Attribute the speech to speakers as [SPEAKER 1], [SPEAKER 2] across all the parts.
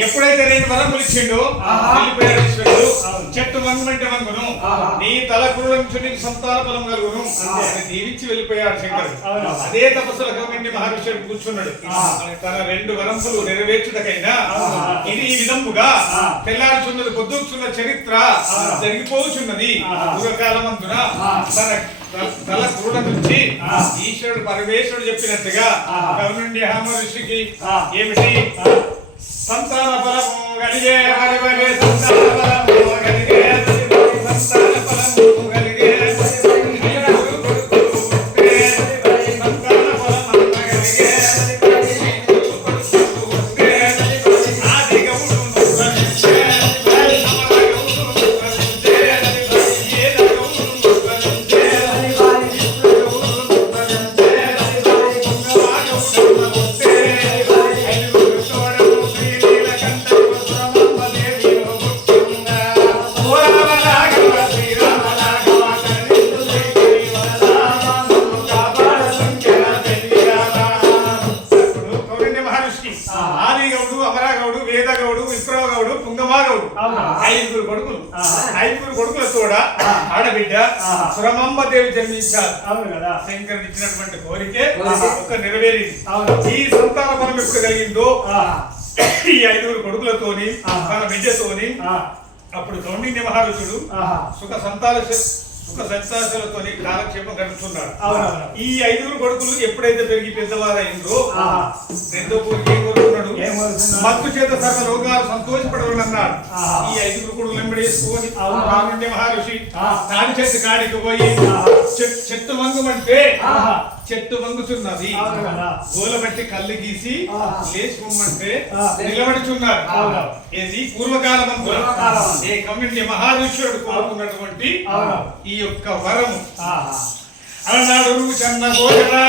[SPEAKER 1] ఎప్పుడైతే నేను. వెళ్ళిపోయాడు ఈశ్వరుడు
[SPEAKER 2] అవును.
[SPEAKER 1] చెట్టు వంగమంటే వంగును. నీ తల కురుల నుంచి నీకు సంతాన ఫలం కలుగును దీవించి వెళ్ళిపోయాడు శంకరుడు. అదే తపస్సుల కవండి మహర్షుడు కూర్చున్నాడు. తన రెండు వరంపులు నెరవేర్చుటకైనా. ఇది ఈ విధముగా. తెల్లారుచున్నది పొద్దుచున్న చరిత్ర. జరిగిపోచున్నది. పూర్వకాలమందున. తన తల- కురుల నుంచి. ఈశ్వరుడు పరమేశ్వరుడు చెప్పినట్టుగా. కవునుండి హామ ఋషికి. ఏమిటి
[SPEAKER 2] ఆ.
[SPEAKER 1] సంతాన వేదగౌడు విప్రవగౌడు పుంగమాగౌడు? ఐదుగురు కొడుకులు. ఐదుగురు కొడుకుల తోడ
[SPEAKER 2] ఆ.
[SPEAKER 1] ఆడబిడ్డ
[SPEAKER 2] ఆహా.
[SPEAKER 1] సురమంబ దేవి జన్మించారు
[SPEAKER 2] అవును కదా
[SPEAKER 1] శంకరుడు ఇచ్చినటువంటి కోరికే. ఒక నెరవేరింది
[SPEAKER 2] అవును.
[SPEAKER 1] ఈ సంతాన ఫలం ఎప్పుడు కలిగిందో. ఈ ఐదుగురు కొడుకులతోని. తన
[SPEAKER 2] ఆ.
[SPEAKER 1] అప్పుడు కౌండిన్య మహారుషుడు
[SPEAKER 2] ఆహా.
[SPEAKER 1] సుఖ సంతాన సుఖ సంతానాలతోని కాలక్షేపం గడుపుతున్నాడు. ఈ ఐదుగురు కొడుకులు ఎప్పుడైతే పెరిగి పెద్దవారైందో. రెండో పూర్తి మత్తు చేత సకల రోగాలు సంతోషపడవలన్నాడు. ఈ ఐదుగురు కొడుకులు వెంబడేసుకొని. రాముండే మహర్షి. తాడి చెట్టు కాడికి పోయి చెట్టు వంగమంటే
[SPEAKER 2] ఆహా.
[SPEAKER 1] చెట్టు
[SPEAKER 2] కదా.
[SPEAKER 1] గోలబట్టి కళ్ళు గీసి
[SPEAKER 2] ఆ.
[SPEAKER 1] నిలబడుచున్నారు. ఏది పూర్వకాలం. ఏ కమ్యూనిటీ మహారుషుడు కోరుకున్నటువంటి. ఈ యొక్క వరము
[SPEAKER 2] ఆహా.
[SPEAKER 1] అలనాడు చన్న గోజరా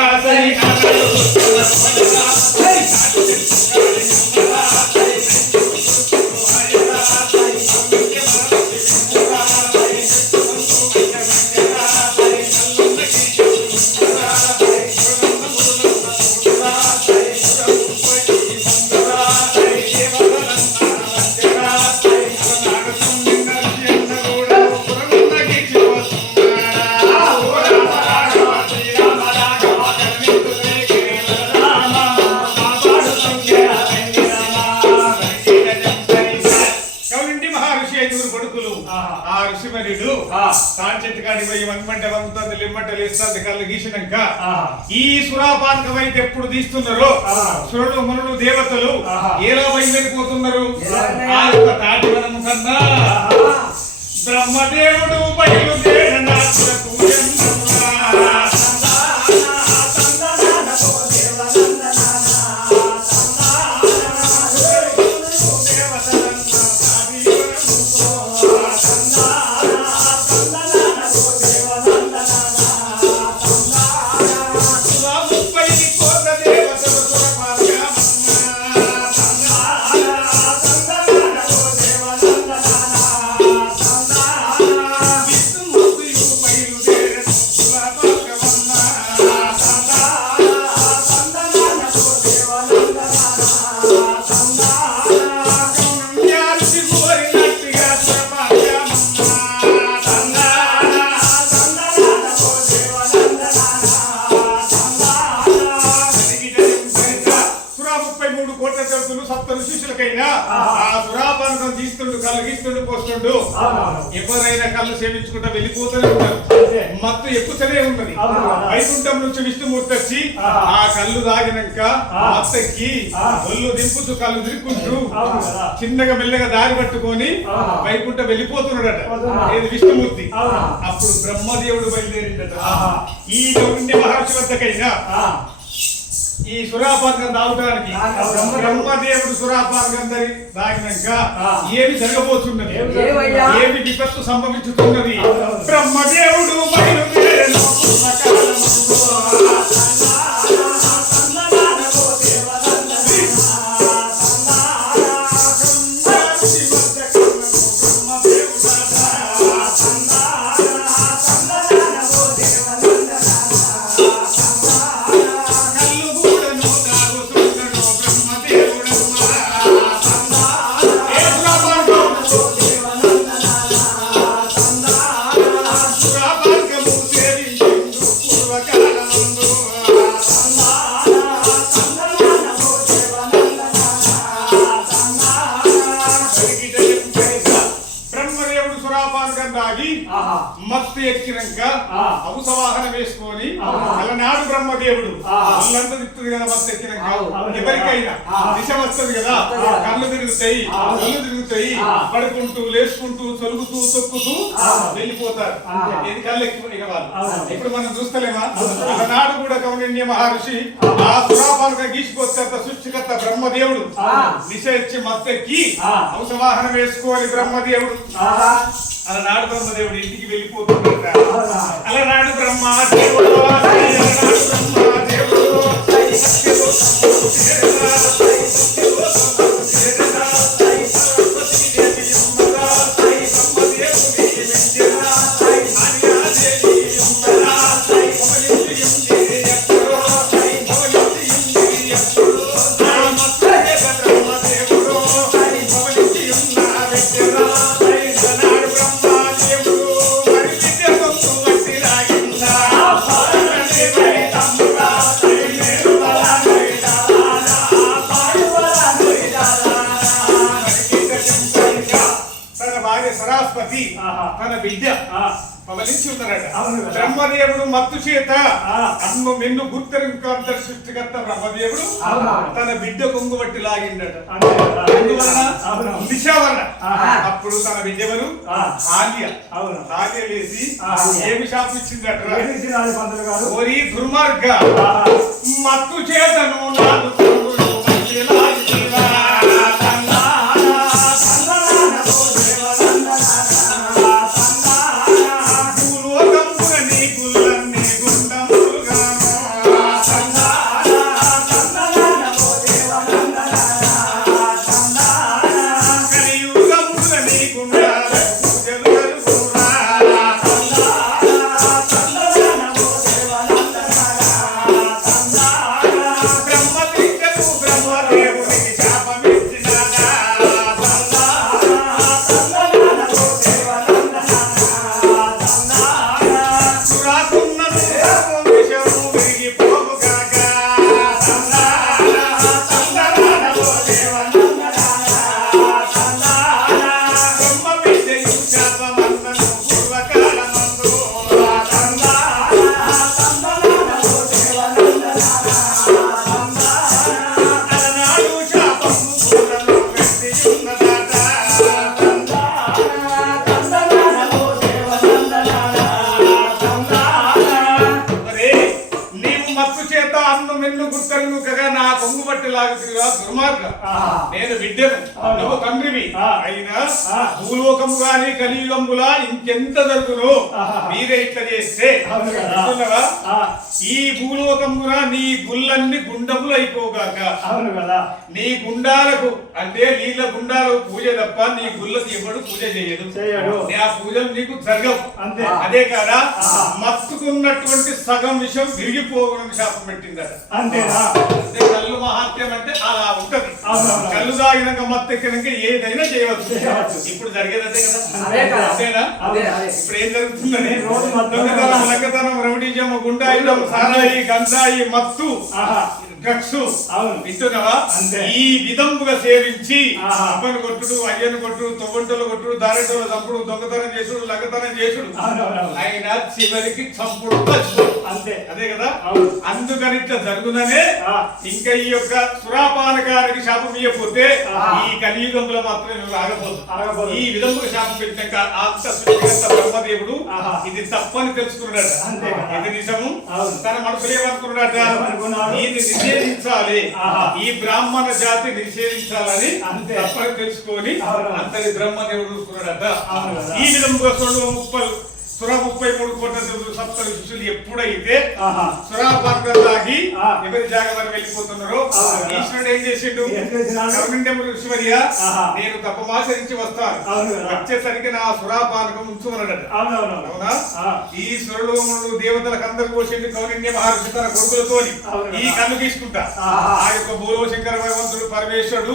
[SPEAKER 1] ఆ ఋషిమర్యుడు
[SPEAKER 2] ఆ.
[SPEAKER 1] తాడి చెట్టు కాడికి పోయి వంగమంటే వంగుతుంది లిమ్మంటే లేస్తుంది కళ్ళు గీసినాక
[SPEAKER 2] ఆహా.
[SPEAKER 1] ఈ సురాపానకం అయితే ఎప్పుడు తీస్తున్నారో. సురుడు మునుడు దేవతలు. ఏలా బయలుదేరిపోతున్నారు? ఆ యొక్క తాటి వనము కన్నా. బ్రహ్మదేవుడు బయలుదేరినప్పుడు గీస్తుండు పోస్తుండు. ఎవరైనా కళ్ళు సేవించుకుంటా వెళ్ళిపోతూనే ఉంటారు. మత్తు ఎక్కుతూనే ఉన్నది. వైకుంఠం నుంచి విష్ణుమూర్తి వచ్చి. ఆ కళ్ళు తాగినాక
[SPEAKER 2] ఆ.
[SPEAKER 1] ఒళ్ళు దింపుతూ కళ్ళు దిక్కుంటూ. చిన్నగా మెల్లగా దారి పట్టుకొని. వైకుంఠం వెళ్ళిపోతున్నాడట
[SPEAKER 2] పోతున్నాడు.
[SPEAKER 1] ఏది విష్ణుమూర్తి. అప్పుడు బ్రహ్మదేవుడు బయలుదేరిండట. ఈ గౌండ్య మహర్షి వద్దకైనా. ఈ సురాపానకం తాగడానికి. బ్రహ్మదేవుడు సురాపానకం తాగినాక. ఏమి జరగబోతున్నది
[SPEAKER 2] ఏమి
[SPEAKER 1] విపత్తు సంభవించుతున్నది. బ్రహ్మదేవుడు బయలుదేరెను
[SPEAKER 2] ఆహా.
[SPEAKER 1] మత్తు ఎక్కినాక
[SPEAKER 2] ఆ.
[SPEAKER 1] హంసవాహన వేసుకొని. అలనాడు బ్రహ్మదేవుడు. ఒళ్ళంతా తిప్పుతుంది కదా మత్తు ఎక్కినాక. ఎవరికైనా. దిశ వస్తుంది కదా. కళ్ళు తిరుగుతాయి. కళ్ళు తిరుగుతాయి. పడుకుంటూ లేచుకుంటూ తొలుగుతూ తొక్కుతూ. వెళ్ళిపోతారు. ఇది కళ్ళు
[SPEAKER 2] అవును.
[SPEAKER 1] ఇప్పుడు మనం చూస్తలేమా. అలనాడు కూడా కౌండిన్య మహర్షి ఆ సురాపాలుగా గీసుకొచ్చేంత సృష్టికర్త బ్రహ్మదేవుడు. దిశ ఇచ్చి మత్తెక్కి
[SPEAKER 2] ఆ.
[SPEAKER 1] హంసవాహనం వేసుకోవాలి బ్రహ్మదేవుడు. అలనాడు బ్రహ్మదేవుడు ఇంటికి వెళ్ళిపోతుంటాడు
[SPEAKER 2] అవునా.
[SPEAKER 1] అలనాడు బ్రహ్మదేవుడు అలనాడు బ్రహ్మదేవుడు
[SPEAKER 2] ఆహా.
[SPEAKER 1] తన
[SPEAKER 2] కదా.
[SPEAKER 1] బ్రహ్మదేవుడు మత్తు చేత. అన్ను మెన్ను గుర్తెరుకాంత సృష్టికర్త బ్రహ్మదేవుడు. తన బిడ్డ కొంగు బట్టి లాగిండట
[SPEAKER 2] అంతే కదా.
[SPEAKER 1] ఎందువలన
[SPEAKER 2] అవును.
[SPEAKER 1] దిశ వలన
[SPEAKER 2] ఆహా.
[SPEAKER 1] అప్పుడు తన బిడ్డవరు
[SPEAKER 2] ఆ.
[SPEAKER 1] ఆర్య
[SPEAKER 2] అవును.
[SPEAKER 1] ఆర్య లేచి
[SPEAKER 2] ఆ.
[SPEAKER 1] ఏమి శాపం ఇచ్చిందట
[SPEAKER 2] ఏమి ఇచ్చినారు పంతులు గారు?
[SPEAKER 1] ఓరి దుర్మార్గ. మత్తు చేతను నాదు గుర్తెరుగుకగా నా కొంగు బట్టి లాగుతున్నా దుర్మార్గ. నేను
[SPEAKER 2] అవును.
[SPEAKER 1] నువ్వు తండ్రివి. అయినా
[SPEAKER 2] ఆ.
[SPEAKER 1] భూలోకము గాని కలియుగంబులా ఇంకెంత జరుగును. మీరే ఇట్లా చేస్తే ఈ భూలోకమున నీ గుళ్ళన్ని గుండములు అయిపోగాక
[SPEAKER 2] అవును కదా
[SPEAKER 1] నీ గుండాలకు అంటే నీళ్ళ గుండాలకు పూజ తప్ప నీ గుళ్ళకి ఎవడు పూజ చేయదు
[SPEAKER 2] చేయడు.
[SPEAKER 1] నీ ఆ పూజలు నీకు జరగవు
[SPEAKER 2] అంతే.
[SPEAKER 1] అదే కాదా. మత్తుకున్నటువంటి సగం విషయం విరిగిపోవడం శాపం పెట్టిందట
[SPEAKER 2] అంతేనా
[SPEAKER 1] అంటే కళ్ళు మహాత్మ్యం అంటే అలా ఉంటది. కళ్ళు తాగినాక మత్తు ఎక్కినాక ఏదైనా చేయవచ్చు. ఇప్పుడు జరిగేదే కదా
[SPEAKER 2] అదే కదా.
[SPEAKER 1] అంతేనా ఇప్పుడు ఏం జరుగుతుందని. దొంగతనం లంకతనం రౌడీజం గుండాయిలం సారాయి గంజాయి మత్తు డ్రగ్స్
[SPEAKER 2] అవును.
[SPEAKER 1] వింటున్నావా
[SPEAKER 2] అంతే.
[SPEAKER 1] ఈ విధముగా సేవించి. అబ్బను కొట్టుడు అయ్యను కొట్టుడు తొవ్వంటలు కొట్టుడు దారెటోలు చంపుడు దొంగతనం చేసుడు లంకతనం చేసుడు. ఆయన చివరికి చంపుడు
[SPEAKER 2] అంతే
[SPEAKER 1] అదే కదా. అందుకని ఇట్లా జరుగుననే. ఇంకా ఈ యొక్క సురాపానకానికి శాపం ఇయ్యపోతే. ఈ కలియుగంలో మాత్రం నువ్వు ఆగపోదు. ఈ విధముగా శాపం పెట్టాక అంత బ్రహ్మదేవుడు. ఇది తప్పని తెలుసుకున్నాడట
[SPEAKER 2] అంతే.
[SPEAKER 1] ఇది నిజము. తన మనసులో ఏమనుకున్నాడట
[SPEAKER 2] ఏమనుకున్నాడు?
[SPEAKER 1] నిషేధించాలి. ఈ బ్రాహ్మణ జాతి నిషేధించాలని
[SPEAKER 2] అంతే.
[SPEAKER 1] తప్పని తెలుసుకొని. అంతని బ్రహ్మదేవుడు. ఈ విధముగా చూడు ముప్పై సుర ముప్పై మూడు కోట్ల సప్త ఋషులు ఎప్పుడైతే
[SPEAKER 2] ఆహా
[SPEAKER 1] సురాపానకం తాగి. ఎవరి జాగ్రత్త వెళ్ళిపోతున్నారో. ఈశ్వరుడు ఏం చేసిండు ఋషివర్య. నేను తపమాచరించి వస్తాను. వచ్చేసరికి నా సురాపానకం ఉంచుమన్నాడట
[SPEAKER 2] అవునవును
[SPEAKER 1] అవునా. ఈ సురలోములు దేవతలకు అందరు పోసింది కౌలిన్య మహర్షి తన
[SPEAKER 2] కదా.
[SPEAKER 1] ఈ కన్ను తీసుకుంటా. ఆ యొక్క భూలో శంకర భగవంతుడు పరమేశ్వరుడు